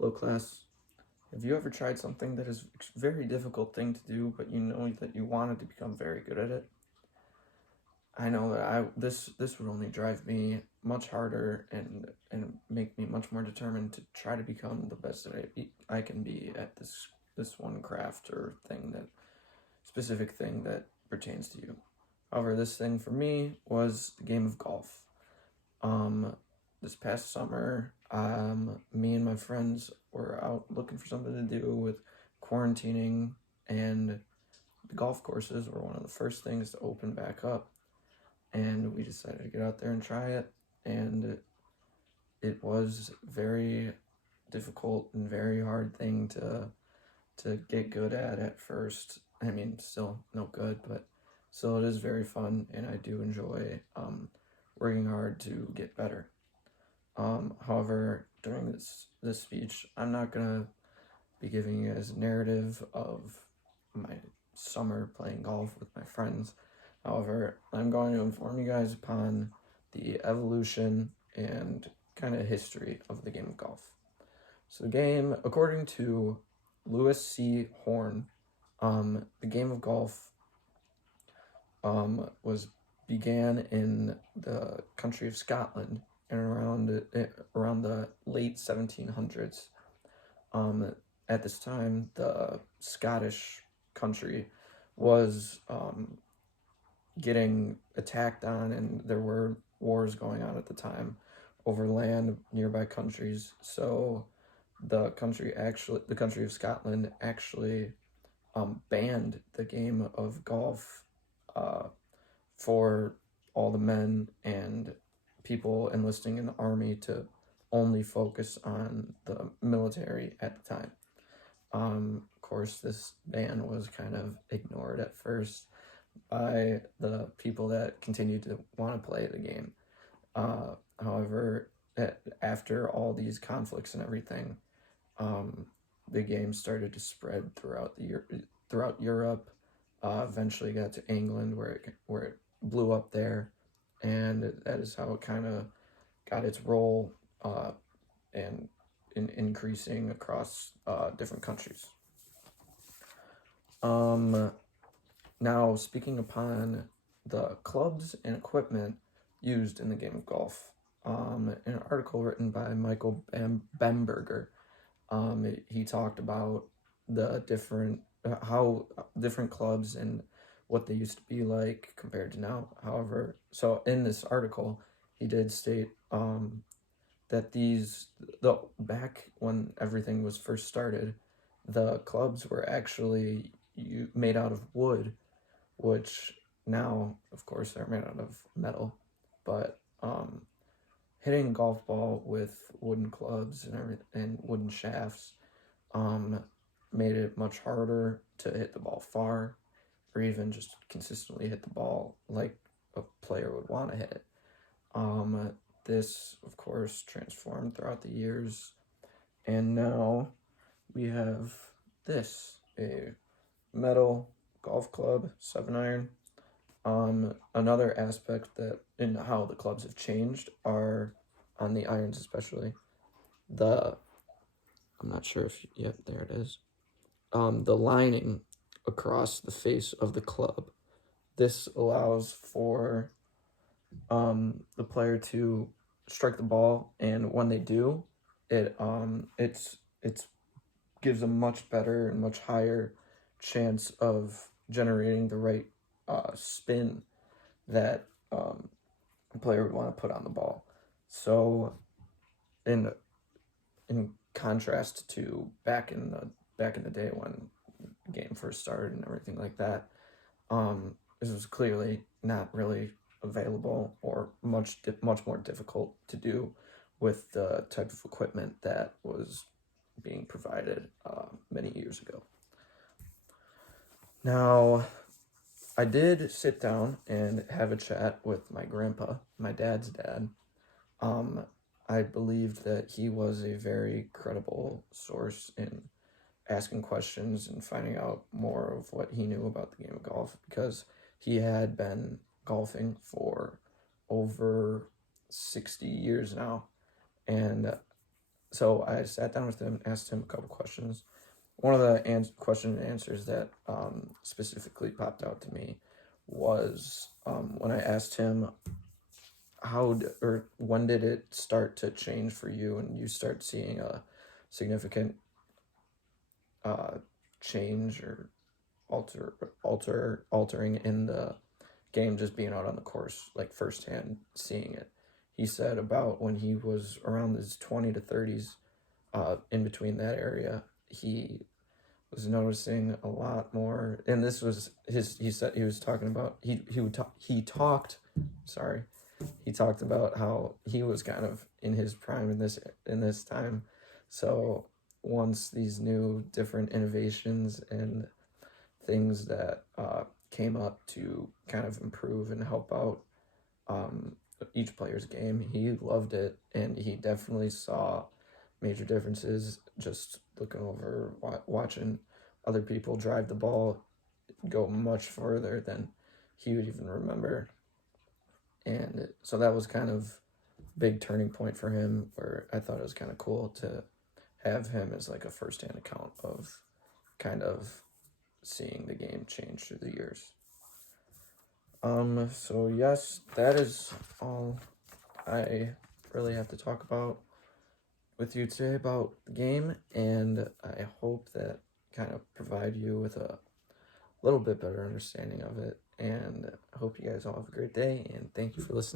Hello, class. Have you ever tried something that is a very difficult thing to do, but you know that you wanted to become very good at it? I know that this would only drive me much harder and make me much more determined to try to become the best that I can be at this one craft or specific thing that pertains to you. However, this thing for me was the game of golf. Um, this past summer, me and my friends were out looking for something to do with quarantining, and the golf courses were one of the first things to open back up. And we decided to get out there and try it, and it was very difficult and very hard thing to get good at first. I mean, still no good, but still it is very fun, and I do enjoy working hard to get better. However, during this speech, I'm not gonna be giving you guys a narrative of my summer playing golf with my friends. However, I'm going to inform you guys upon the evolution and kind of history of the game of golf. So the game, according to Lewis C. Horn, the game of golf was began in the country of Scotland and around the late 1700s. At this time, the Scottish country was getting attacked on, and there were wars going on at the time over land nearby countries. So the country of Scotland actually banned the game of golf for all the men and people enlisting in the army to only focus on the military at the time. Of course, this ban was kind of ignored at first by the people that continued to want to play the game. However, after all these conflicts and everything, the game started to spread throughout Europe. Eventually got to England, where it blew up there, and that is how it kind of got its role and in increasing across different countries. Now, speaking upon the clubs and equipment used in the game of golf, in an article written by Michael Bamberger, he talked about the how different clubs and what they used to be like compared to now. However, so in this article, he did state that back when everything was first started, the clubs were actually made out of wood, which now, of course, they're made out of metal. But hitting a golf ball with wooden clubs and wooden shafts made it much harder to hit the ball far, or even just consistently hit the ball like a player would want to hit it. This, of course, transformed throughout the years, and now we have a metal golf club, 7-iron. Another aspect that in how the clubs have changed are on the irons, especially I'm not sure if, yep, there it is. The lining across the face of the club. This allows for the player to strike the ball, and when they do, it's gives a much better and much higher chance of generating the right spin that a player would want to put on the ball. So, in contrast to back in the day when the game first started and everything like that, this was clearly not really available or much more difficult to do with the type of equipment that was being provided many years ago. Now, I did sit down and have a chat with my grandpa, my dad's dad. I believed that he was a very credible source in asking questions and finding out more of what he knew about the game of golf, because he had been golfing for over 60 years now, and So I sat down with him, asked him a couple questions. One of the question and answers that specifically popped out to me was when I asked him or when did it start to change for you and you start seeing a significant uh, change or altering in the game, just being out on the course, like firsthand seeing it. He said about when he was around his 20 to 30s, in between that area, he was noticing a lot more. And this was he said he was talking about, he talked about how he was kind of in his prime in this time. So once these new different innovations and things that came up to kind of improve and help out um, each player's game, he loved it, and he definitely saw major differences just looking over, watching other people drive the ball go much further than he would even remember. And so that was kind of big turning point for him, where I thought it was kind of cool to have him as like a first-hand account of kind of seeing the game change through the years. So yes, that is all I really have to talk about with you today about the game, and I hope that kind of provide you with a little bit better understanding of it, and I hope you guys all have a great day, and thank you for listening.